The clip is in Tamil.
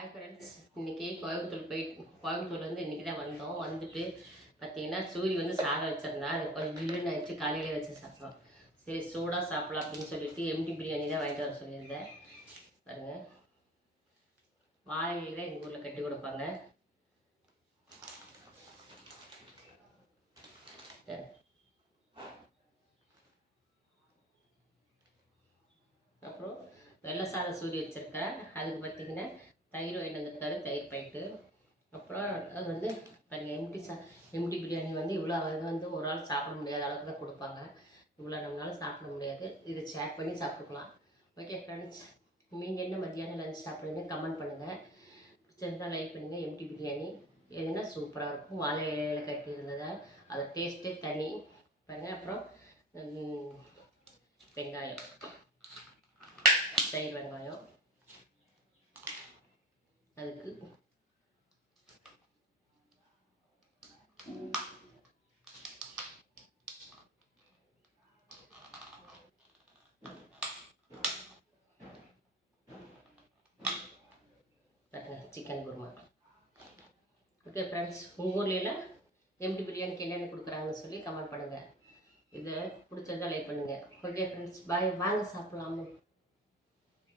ஹாய் ஃப்ரெண்ட்ஸ், இன்றைக்கி கோயம்புத்தூர்லேருந்து இன்றைக்கி தான் வந்தோம். வந்துட்டு பார்த்திங்கன்னா சூரி வந்து சாதம் வச்சுருந்தா, அது கொஞ்சம் ஜில்லுன்னு ஆகிடுச்சு. காலையிலே வச்சு சாப்பிட்டோம். சரி சூடாக சாப்பிட்லாம் அப்படின்னு சொல்லிட்டு எம்டி பிரியாணி தான் வாங்கிட்டு வர சொல்லியிருந்தேன். பாருங்கள், வாழையில எங்கள் ஊரில் கட்டி கொடுப்பாங்க. அப்புறம் வெள்ளை சாதம் சூரி வச்சுருக்கேன். அதுக்கு பார்த்திங்கன்னா தயிர் வாங்கிட்டு வந்துருக்காரு, தயிர் பாயிட்டு. அப்புறம் அது வந்து எம்டி பிரியாணி வந்து இவ்வளோ அது வந்து ஒரு ஆள் சாப்பிட முடியாத அளவுக்கு தான் கொடுப்பாங்க. இவ்வளோ நம்மளால சாப்பிட முடியாது. இதை ஷேர் பண்ணி சாப்பிட்டுக்கலாம். ஓகே ஃப்ரெண்ட்ஸ், நீங்கள் என்ன மத்தியானம் லஞ்ச் சாப்பிடுங்க கமெண்ட் பண்ணுங்கள். பிடிச்சிருந்தால் லைக் பண்ணுங்கள். எம்டி பிரியாணி எதுனா சூப்பராக இருக்கும். வாழை இலையில் கட்டி இருந்ததா அது டேஸ்ட்டே தனி பாருங்கள். அப்புறம் வெங்காயம், தயிர் வெங்காயம், அதுக்கு சிக்கன் குருமா. ஓகே ஃப்ரெண்ட்ஸ், உங்கள் ஊர்லாம் எம்டி பிரியாணிக்கு என்னென்ன கொடுக்குறாங்கன்னு சொல்லி கமெண்ட் பண்ணுங்கள். இதை பிடிச்சிருந்தா லைக் பண்ணுங்கள். ஓகே ஃப்ரெண்ட்ஸ், பாய். வாங்க சாப்பிட்லாமா?